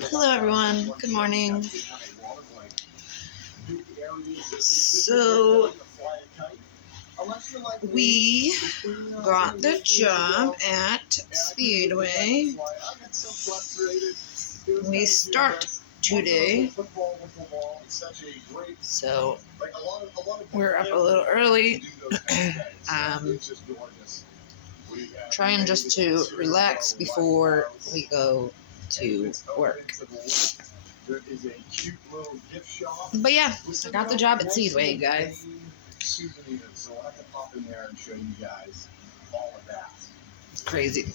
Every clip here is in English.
Hello everyone, good morning. So we got the job at Speedway. We start today, so we're up a little early. Trying just to relax before we go to work. But yeah, I got the job at Speedway, you guys. Crazy.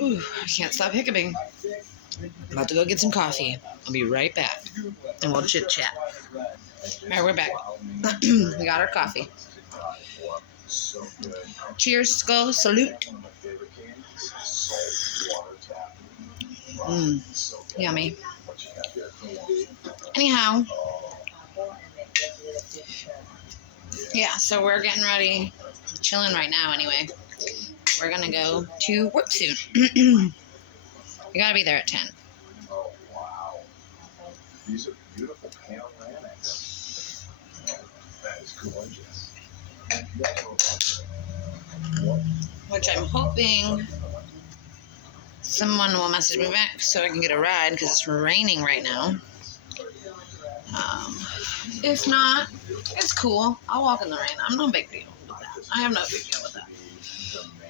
Ooh, I can't stop hiccuping. I'm about to go get some coffee. I'll be right back, and we'll chit chat. Alright, we're back. We got our coffee. Cheers, skull, salute. Yummy. Anyhow, yeah, so we're getting ready, chilling right now anyway. We're gonna go to work soon. We gotta be there at 10. Oh, wow. These are beautiful panoramics. That is gorgeous. Which I'm hoping someone will message me back so I can get a ride because it's raining right now. If not, it's cool. I'll walk in the rain. I'm no big deal with that. I have no big deal with that.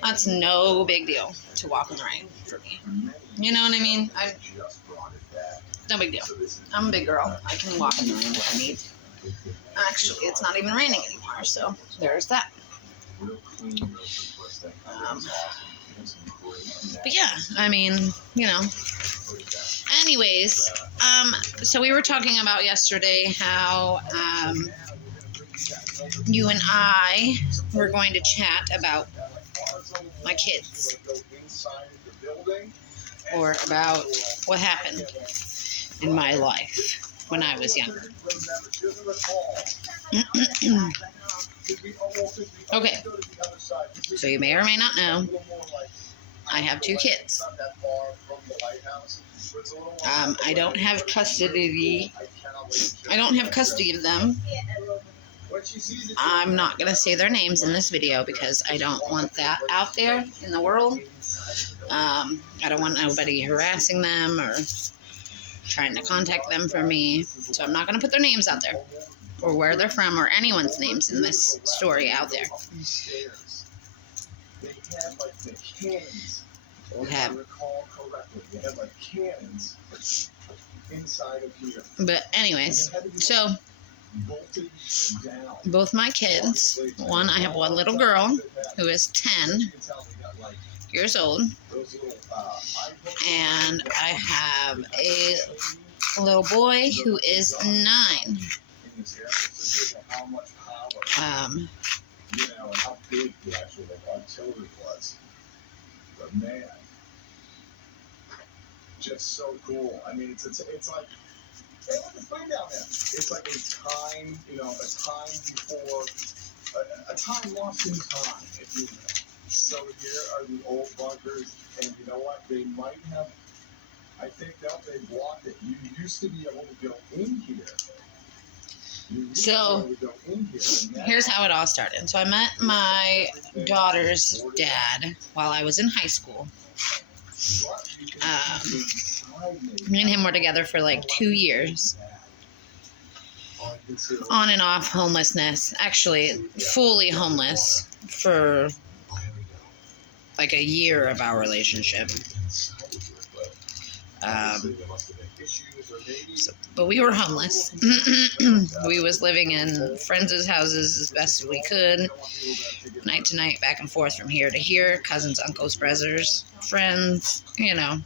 That's no big deal to walk in the rain for me. You know what I mean? No big deal. I'm a big girl. I can walk in the rain if I need to. Actually, it's not even raining anymore, so there's that. But yeah, I mean, you know. Anyways, so we were talking about yesterday how you and I were going to chat about my kids, or about what happened in my life when I was younger. Okay, so you may or may not know, I have 2 kids. I don't have custody. I don't have custody of them. I'm not going to say their names in this video because I don't want that out there in the world. I don't want nobody harassing them or trying to contact them for me. So I'm not going to put their names out there or where they're from or anyone's names in this story out there. But anyways, so both my kids, I have one little girl who is 10 years old, and I have a little boy who is 9. You know, how big the actual artillery was. But man, just so cool. I mean, it's like, hey, look, it's way down there. It's like a time, you know, a time before, a time lost in time, if you will. So here are the old bunkers, and you know what? They might have, I think that they blocked it. You used to be able to go in here. So, here's how it all started. So I met my daughter's dad while I was in high school. Me and him were together for like 2 years. On and off homelessness. Actually, fully homeless for like a year of our relationship. But we were homeless. We was living in friends' houses as best as we could, night to night, back and forth from here to here, cousins, uncles, brothers, friends, you know.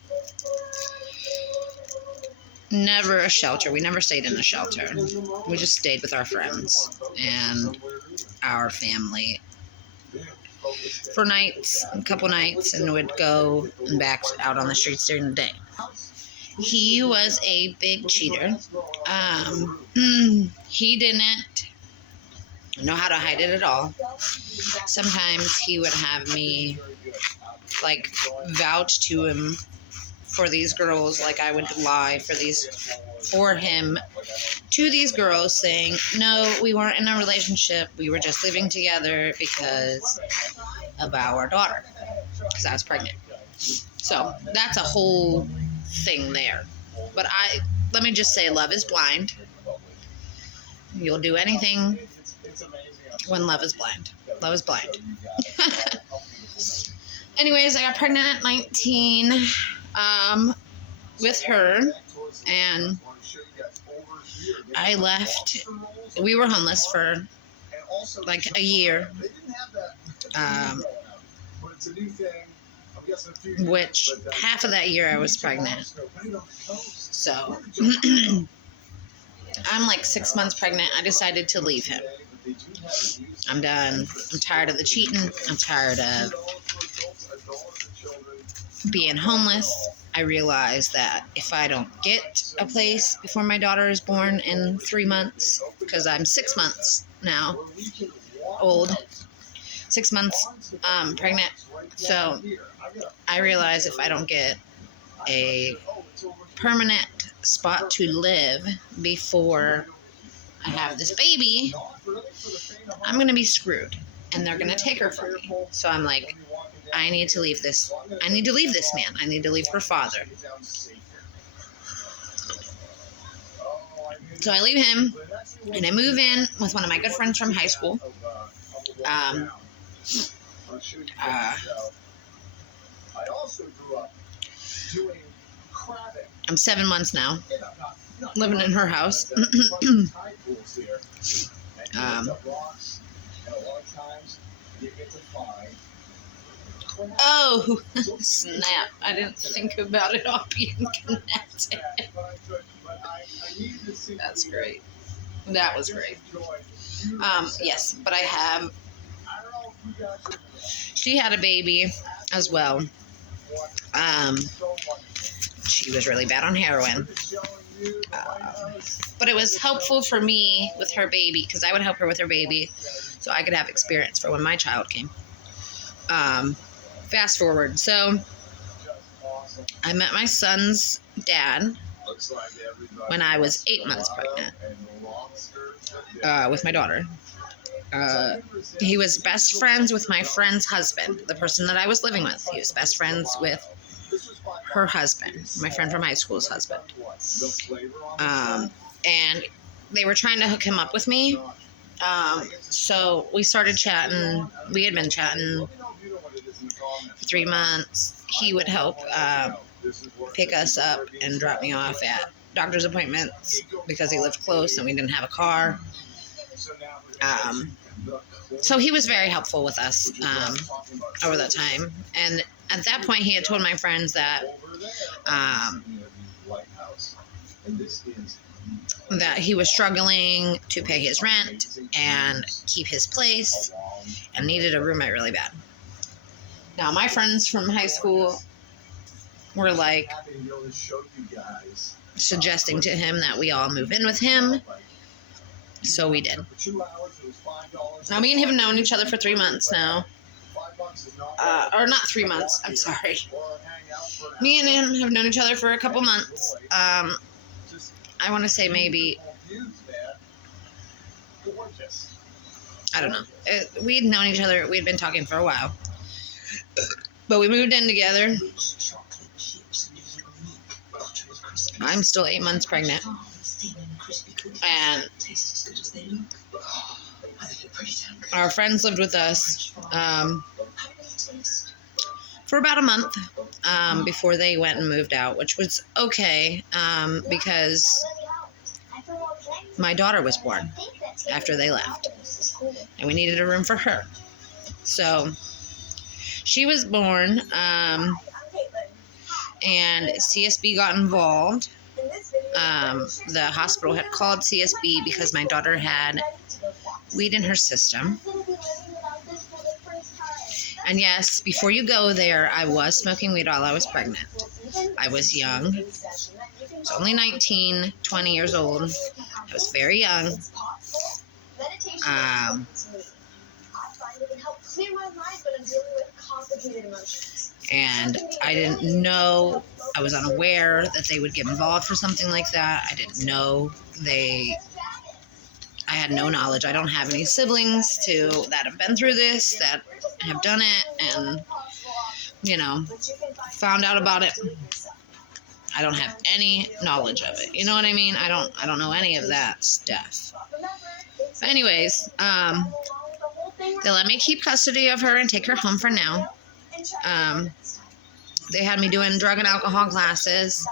Never a shelter. We never stayed in a shelter. We just stayed with our friends and our family for nights, a couple nights, and would go and back out on the streets during the day. He was a big cheater. He didn't know how to hide it at all. Sometimes he would have me like vouch to him for these girls, like I would lie for him to these girls, saying, no, we weren't in a relationship, we were just living together because of our daughter, because I was pregnant. So that's a whole thing there. But let me just say, love is blind. You'll do anything when love is blind. Love is blind. Anyways, I got pregnant at 19 with her, and I left. We were homeless for like a year, which half of that year I was pregnant. So I'm like 6 months pregnant. I decided to leave him. I'm done. I'm tired of the cheating. I'm tired of being homeless. I realized that if I don't get a place before my daughter is born in 3 months, because I'm 6 months now old, 6 months pregnant, so I realized if I don't get a permanent spot to live before I have this baby, I'm going to be screwed, and they're going to take her from me. So I'm like, I need to leave this. I need to leave this man. I need to leave her father. So I leave him, and I move in with one of my good friends from high school. I'm 7 months now, living in her house. Oh, snap. I didn't think about it all being connected. That's great. That was great. Yes, but she had a baby as well. She was really bad on heroin. But it was helpful for me with her baby, because I would help her with her baby so I could have experience for when my child came. Fast forward. So I met my son's dad when I was 8 months pregnant with my daughter. He was best friends with my friend's husband, the person that I was living with. He was best friends with her husband, my friend from high school's husband. And they were trying to hook him up with me. So we started chatting. We had been chatting for 3 months. He would help pick us up and drop me off at doctor's appointments because he lived close and we didn't have a car. So he was very helpful with us over that time. And at that point, he had told my friends that that he was struggling to pay his rent and keep his place and needed a roommate really bad. Now, my friends from high school were like suggesting to him that we all move in with him. So we did. Now, me and him have known each other for 3 months now. Or not 3 months, I'm sorry. Me and him have known each other for a couple months. I want to say maybe, I don't know. We'd known each other. We'd been talking for a while. But we moved in together. I'm still 8 months pregnant. And our friends lived with us for about a month before they went and moved out, which was okay because my daughter was born after they left, and we needed a room for her. So she was born, and CSB got involved. The hospital had called CSB because my daughter had weed in her system. And yes, before you go there, I was smoking weed while I was pregnant. I was young. I was only 19, 20 years old. I was very young. Um, and I didn't know, I was unaware that they would get involved for something like that. I didn't know I had no knowledge. I don't have any siblings that have been through this, that have done it, and, found out about it. I don't have any knowledge of it. You know what I mean? I don't know any of that stuff. But anyways, they let me keep custody of her and take her home for now. They had me doing drug and alcohol classes,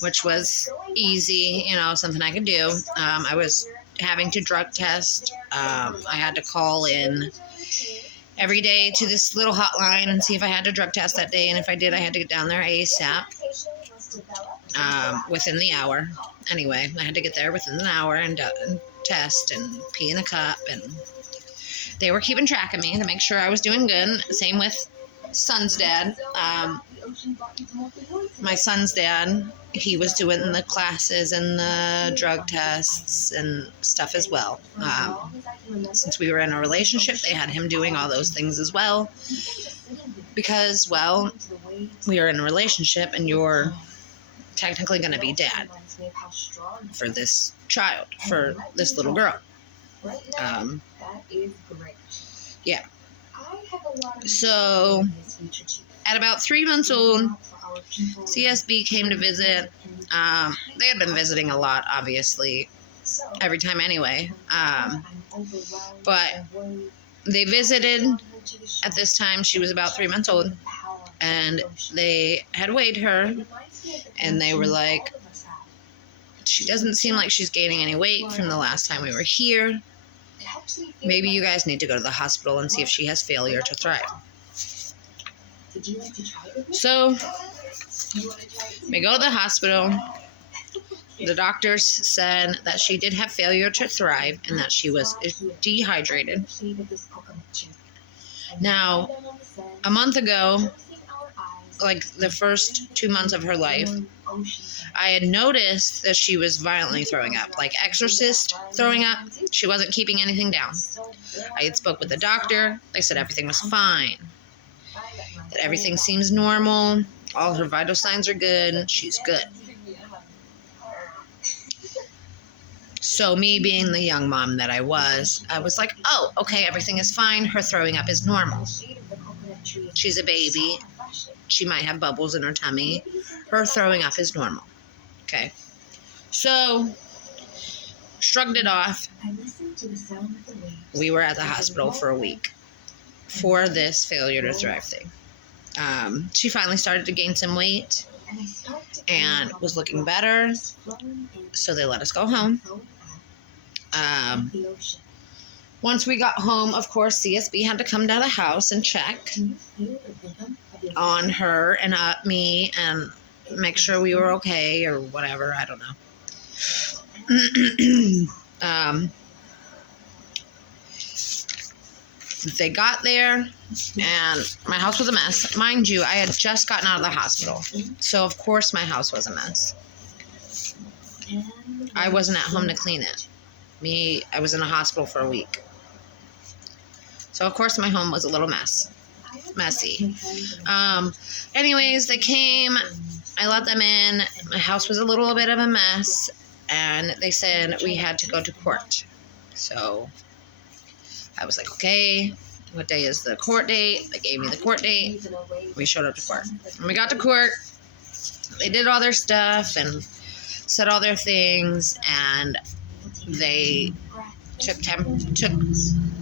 which was easy, something I could do. I was having to drug test. I had to call in every day to this little hotline and see if I had to drug test that day. And if I did, I had to get down there ASAP, within the hour. Anyway, I had to get there within an hour and test and pee in a cup. And they were keeping track of me to make sure I was doing good. Same with son's dad. My son's dad, he was doing the classes and the drug tests and stuff as well. Since we were in a relationship, they had him doing all those things as well. Because, well, we are in a relationship and you're technically going to be dad for this child, for this little girl. Yeah. So, at about 3 months old, CSB came to visit. They had been visiting a lot, obviously, every time anyway. But they visited at this time. She was about 3 months old, and they had weighed her, and they were like, she doesn't seem like she's gaining any weight from the last time we were here. Maybe you guys need to go to the hospital and see if she has failure to thrive. So, we go to the hospital. The doctors said that she did have failure to thrive and that she was dehydrated. Now, a month ago, like the first 2 months of her life, I had noticed that she was violently throwing up, like exorcist throwing up. She wasn't keeping anything down. I had spoke with the doctor. They said everything was fine, that everything seems normal. All her vital signs are good. She's good. So me being the young mom that I was like, oh, okay, everything is fine. Her throwing up is normal. She's a baby. She might have bubbles in her tummy. Her throwing up is normal. Okay. So, shrugged it off. We were at the hospital for a week for this failure to thrive thing. She finally started to gain some weight and was looking better. So they let us go home. Once we got home, of course, CSB had to come to the house and check on her and me and make sure we were okay or whatever. I don't know. They got there and my house was a mess. Mind you, I had just gotten out of the hospital. So, of course, my house was a mess. I wasn't at home to clean it. I was in a hospital for a week. So, of course, my home was a little messy. Anyways, they came. I let them in. My house was a little bit of a mess. And they said we had to go to court. So, I was like, okay, what day is the court date? They gave me the court date. We showed up to court. When we got to court, they did all their stuff and said all their things, and they took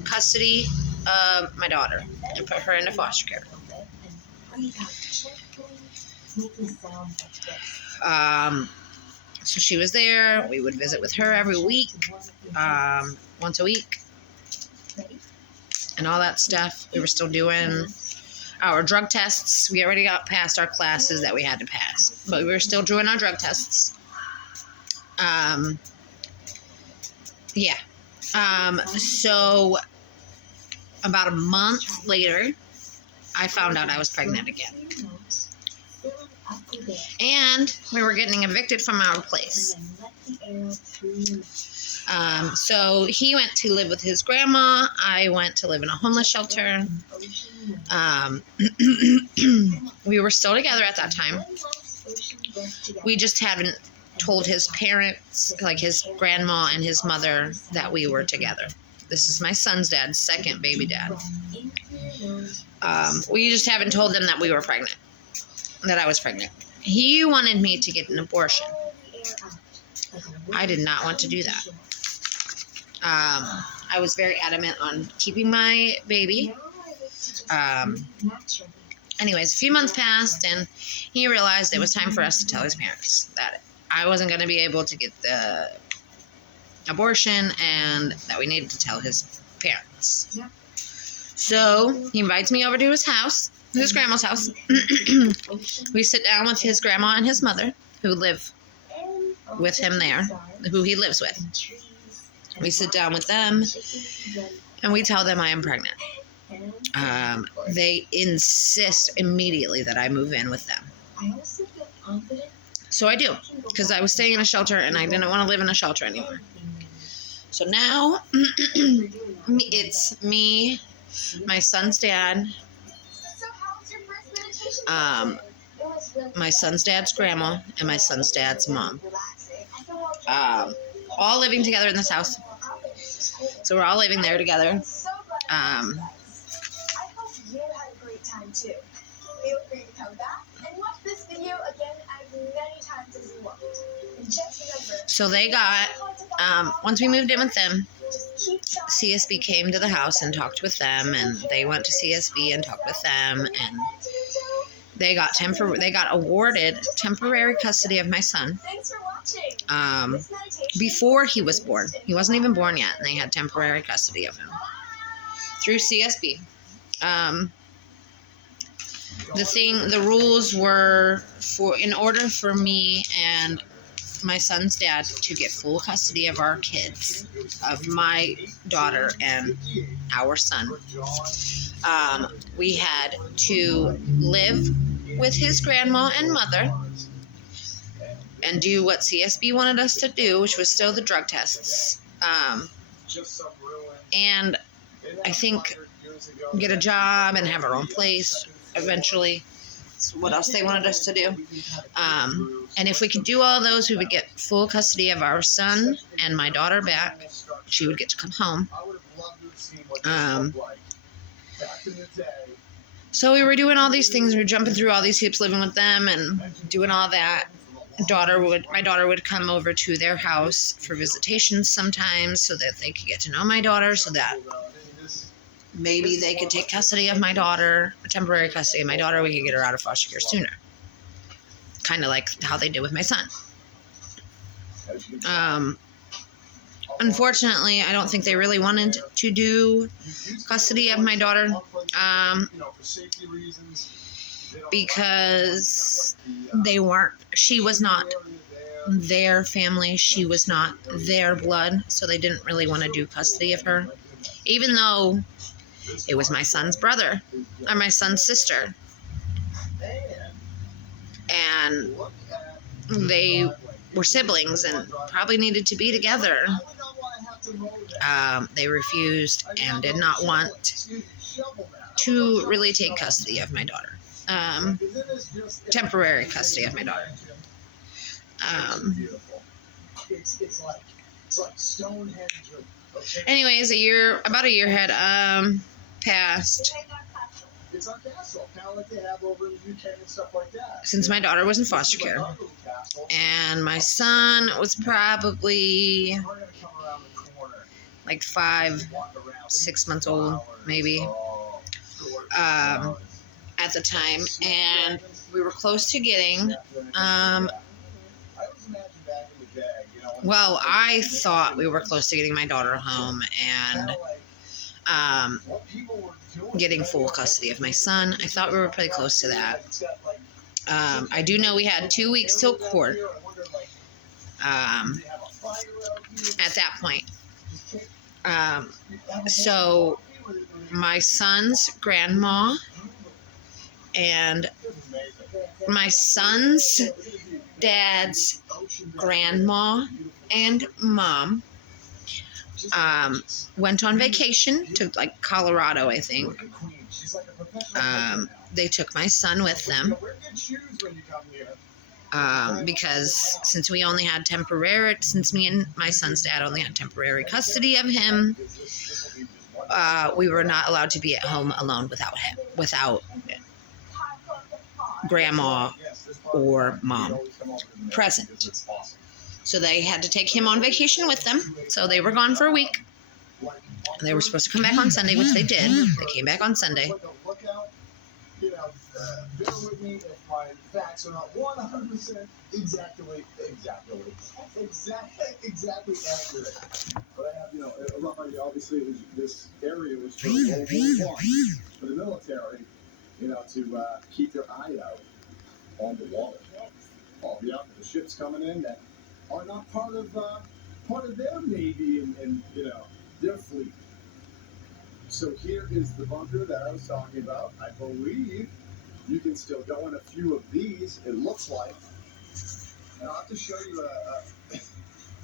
custody of my daughter and put her into foster care. So she was there. We would visit with her every week, once a week, and all that stuff. We were still doing our drug tests. We already got past our classes that we had to pass, but we were still doing our drug tests. So about a month later, I found out I was pregnant again. And we were getting evicted from our place. So he went to live with his grandma. I went to live in a homeless shelter. We were still together at that time. We just hadn't told his parents, like his grandma and his mother, that we were together. This is my son's dad's second baby dad. We just haven't told them that we were pregnant, that I was pregnant. He wanted me to get an abortion. I did not want to do that. I was very adamant on keeping my baby. Anyways, a few months passed, and he realized it was time for us to tell his parents that I wasn't going to be able to get the abortion and that we needed to tell his parents. So he invites me over to his house, his grandma's house. We sit down with his grandma and his mother, who live with him there, who he lives with. We sit down with them, and we tell them I am pregnant. They insist immediately that I move in with them. So I do, because I was staying in a shelter, and I didn't want to live in a shelter anymore. So now, it's me, my son's dad, my son's dad's grandma, and my son's dad's mom. All living together in this house. So we're all living there together. I hope you had a great time too. Feel free to come back and watch this video again as many times as you want. And just remember, So they got, once we moved in with them, CSB came to the house and talked with them, and they went to CSB and talked with them, and they got awarded temporary custody of my son. Thanks for watching. Before he was born. He wasn't even born yet, and they had temporary custody of him through CSB. The rules were in order for me and my son's dad to get full custody of our kids, of my daughter and our son. We had to live with his grandma and mother and do what CSB wanted us to do, which was still the drug tests. And I think get a job and have our own place eventually. That's what else they wanted us to do. And if we could do all those, we would get full custody of our son and my daughter back. She would get to come home. So we were doing all these things. We were jumping through all these hoops, living with them and doing all that. My daughter would come over to their house for visitations sometimes so that they could get to know my daughter, so that maybe they could take custody of my daughter, temporary custody of my daughter. We could get her out of foster care sooner. Kind of like how they did with my son. Unfortunately, I don't think they really wanted to do custody of my daughter because she was not their family. She was not their blood, so they didn't really want to do custody of her, even though it was my son's brother or my son's sister. And they were siblings and probably needed to be together. They refused and did not want to really take custody of my daughter. Temporary custody of my daughter. Anyways, about a year had passed since my daughter was in foster care, and my son was probably like 5-6 months old, maybe, at the time, and we were close to getting well, I thought we were close to getting my daughter home and getting full custody of my son. I thought we were pretty close to that. I do know we had 2 weeks till court at that point. So my son's grandma and my son's dad's grandma and mom went on vacation to like Colorado, I think. They took my son with them. Because since me and my son's dad only had temporary custody of him, we were not allowed to be at home alone without grandma or mom present. So they had to take him on vacation with them. So they were gone for a week. They were supposed to come back on Sunday, which they did. They came back on Sunday. Bear with me if my facts are not 100% exactly accurate. But I have, a rough idea. Obviously, this area was for World War I, for the military, to keep their eye out on the water. The ships coming in that are not part of their navy and their fleet. So here is the bunker that I was talking about. I believe you can still go in a few of these, it looks like. And I'll have to show you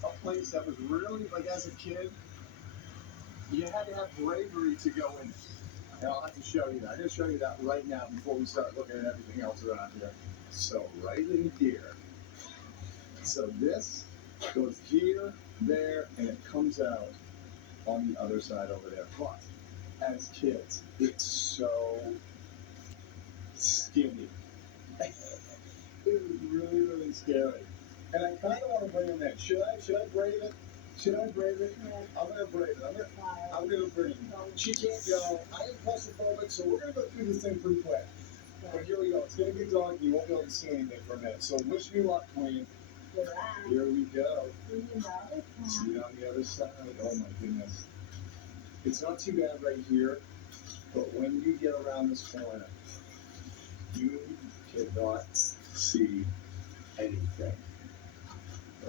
a place that was really, like as a kid, you had to have bravery to go in. And I'll have to show you that. I'm going to show you that right now before we start looking at everything else around here. So right in here. So this goes here, there, and it comes out on the other side over there. But as kids, it's so skinny. It was really, really scary. And I kind of want to bring him in. Should I brave it? I'm gonna brave it. I'm gonna bring it. She can't go. I am claustrophobic, so we're gonna go through this thing pretty quick. But here we go. It's gonna get dark. You won't be able to see anything for a minute. So wish me luck, Queen. Here we go. See it on the other side. Oh my goodness. It's not too bad right here, but when you get around this corner, you cannot see anything.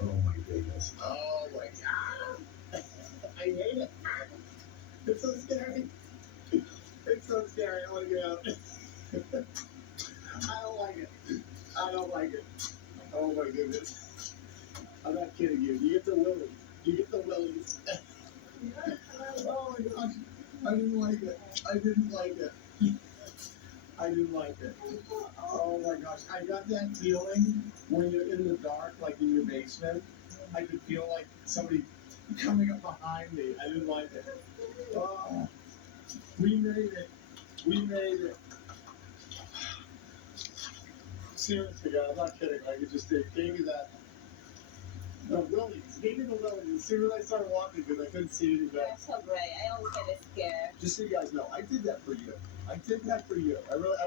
Oh my goodness. Oh my God. I hate it. It's so scary. It's so scary. I want to get out. I don't like it. Oh my goodness. I'm not kidding you. You get the willies. Oh my gosh. I didn't like it. Oh my gosh. I got that feeling when you're in the dark, like in your basement. I could feel like somebody coming up behind me. I didn't like it. Oh, we made it. Seriously, guys, I'm not kidding. Like, it gave me that. The willies. Gave me the willies as soon as I started walking because I couldn't see anything. That's so great. I always get scared. Just so you guys know, I did that for you. I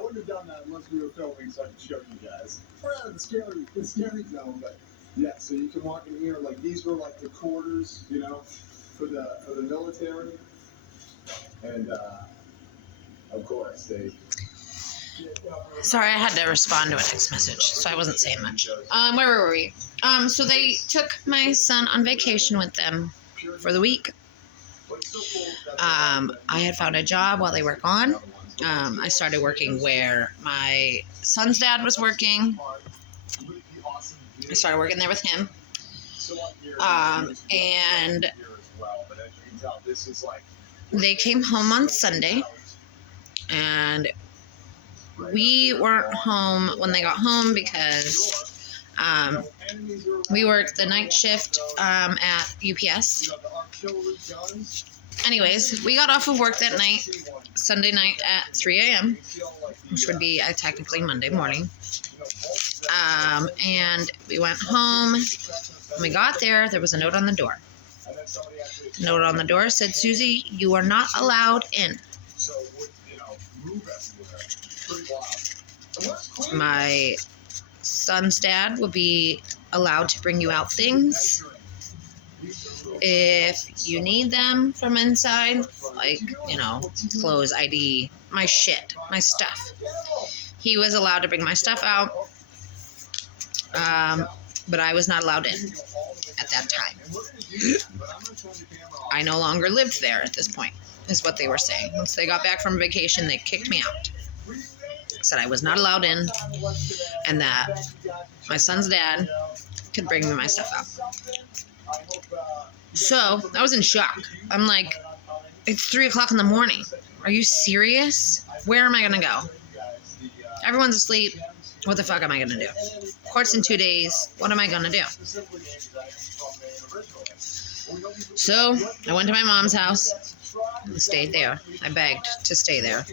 wouldn't have done that unless we were filming so I could show you guys. We're out of the scary zone, but yeah, so you can walk in here. Like, these were like the quarters, for the military. And of course they. Sorry, I had to respond to a text message, so I wasn't saying much. Where were we? So they took my son on vacation with them for the week. I had found a job while they were gone. I started working where my son's dad was working. I started working there with him. And they came home on Sunday, and we weren't home when they got home because we worked the night shift at UPS. Anyways, we got off of work that night, Sunday night at 3 a.m., which would be technically Monday morning. And we went home. When we got there, there was a note on the door. The note on the door said, "Susie, you are not allowed in." My son's dad will be allowed to bring you out things if you need them from inside, like, clothes, ID, my shit, my stuff. He was allowed to bring my stuff out, but I was not allowed in at that time. I no longer lived there at this point, is what they were saying. Once they got back from vacation, they kicked me out. Said I was not allowed in, and that my son's dad could bring me my stuff out. So I was in shock. I'm like, it's 3 o'clock in the morning. Are you serious? Where am I gonna go? Everyone's asleep. What the fuck am I gonna do? Court's in 2 days. What am I gonna do? So I went to my mom's house and stayed there. I begged to stay there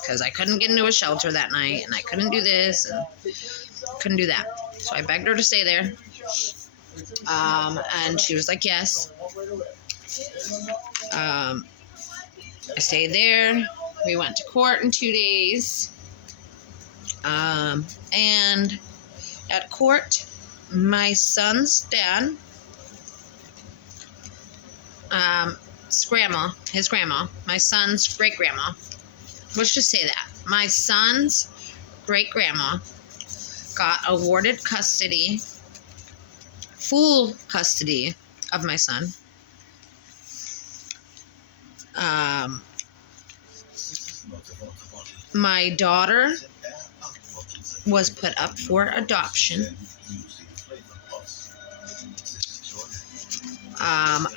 because I couldn't get into a shelter that night, and I couldn't do this and couldn't do that. So I begged her to stay there. And she was like, yes. I stayed there. We went to court in 2 days. And at court, my son's dad, his grandma, my son's great-grandma, let's just say that. My son's great-grandma got awarded custody, full custody of my son. My daughter was put up for adoption.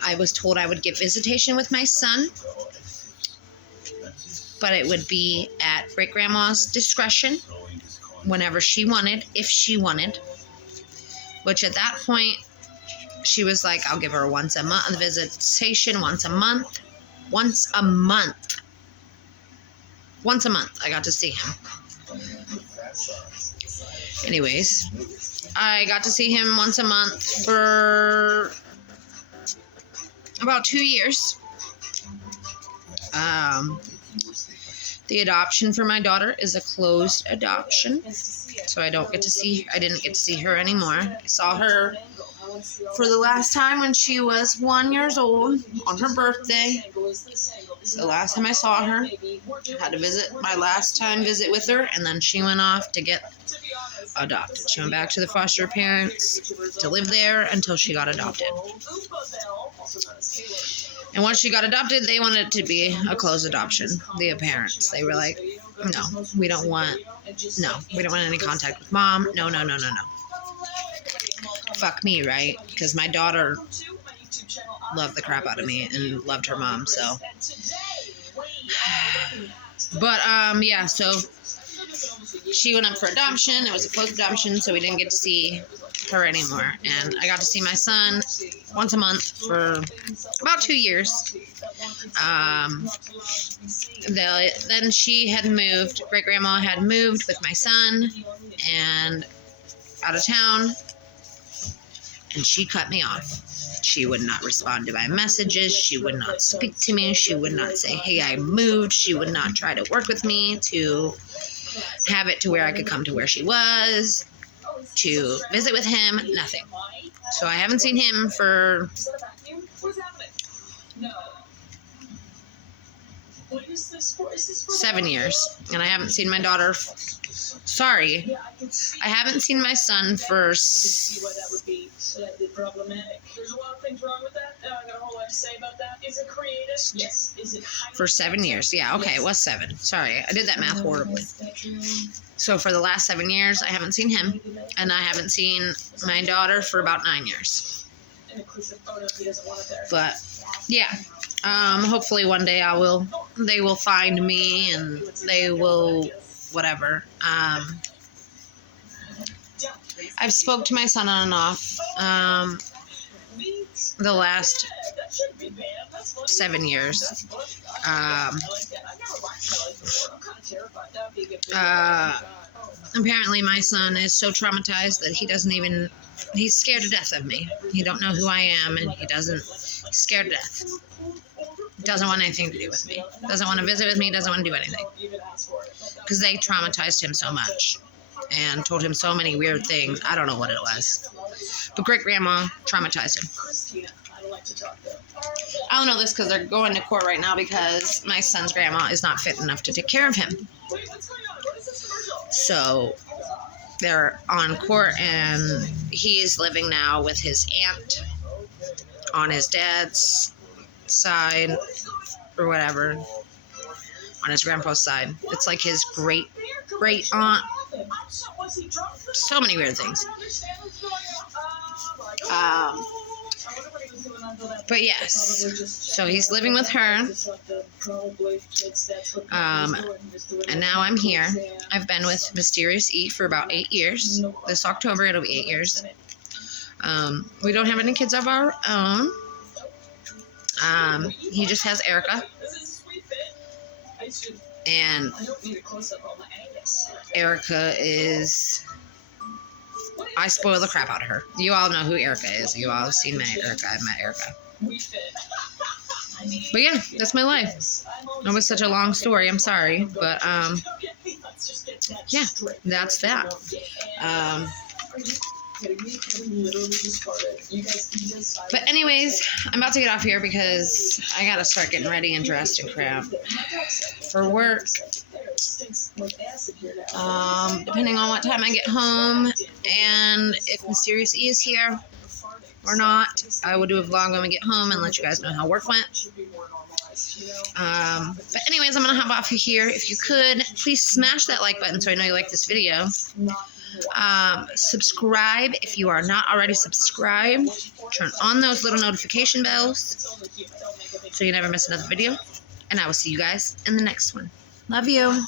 I was told I would get visitation with my son, but it would be at great-grandma's discretion whenever she wanted, if she wanted, which at that point, she was like, I'll give her once a month visitation, once a month. Once a month I got to see him. Anyways, I got to see him once a month for about 2 years. The adoption for my daughter is a closed adoption, so I didn't get to see her anymore. I saw her for the last time when she was 1 year old on her birthday. So the last time I saw her, I had to visit with her, and then she went off to get adopted. She went back to the foster parents to live there until she got adopted. And once she got adopted, they wanted it to be a closed adoption. The parents, they were like, no, we don't want any contact with mom. No. Fuck me, right? Because my daughter loved the crap out of me and loved her mom, so. But, yeah, so she went up for adoption. It was a closed adoption, so we didn't get to see her anymore. And I got to see my son once a month for about 2 years. Then she had moved, great-grandma had moved with my son and out of town, and she cut me off. She would not respond to my messages. She would not speak to me. She would not say, hey, I moved. She would not try to work with me to have it to where I could come to where she was, to visit with him, nothing. So I haven't seen him for 7 years, and I haven't seen my daughter. I haven't seen my son for There's a lot of things wrong with that. I got a whole lot to say about that. Is it creative? Yes. Is it 7 years. Yeah, okay, it was 7. Sorry, I did that math horribly. So for the last 7 years, I haven't seen him, and I haven't seen my daughter for about 9 years. But yeah, hopefully one day they will find me, and they will whatever. I've spoke to my son on and off the last 7 years. Apparently my son is so traumatized that he's scared to death of me. He don't know who I am, and he's scared to death. Doesn't want anything to do with me. Doesn't want to visit with me, doesn't want to do anything. Because they traumatized him so much and told him so many weird things. I don't know what it was. But great-grandma traumatized him. I don't know this because they're going to court right now because my son's grandma is not fit enough to take care of him. So they're on court, and he's living now with his aunt on his dad's side or whatever, on his grandpa's side. It's like his great aunt. So many weird things. I wonder what he was doing until that. But yes, Probably just so he's living with her. Just let the probably kids, that's what he was doing. And now I'm here. I've been with Mysterious E for about 8 years. This October it'll be 8 years. We don't have any kids of our own. He just has Erica, This is a sweet fit. I should. and I don't need a close up on my Angus. Erica is. I spoil the crap out of her. You all know who Erica is. You all have seen my Erica. I've met Erica. We fit. I mean, But yeah, that's my life. It was such a long story. I'm sorry, but Let's just get that yeah, straight. that's that. Are you kidding me? Kevin literally just farted. You guys. But anyways, I'm about to get off here because I gotta start getting ready and dressed and crap for work. Depending on what time I get home and if Mysterious E is here or not, I will do a vlog when we get home and let you guys know how work went. But anyways, I'm gonna hop off of here. If you could, please smash that like button so I know you like this video. Subscribe if you are not already subscribed. Turn on those little notification bells so you never miss another video. And I will see you guys in the next one. Love you.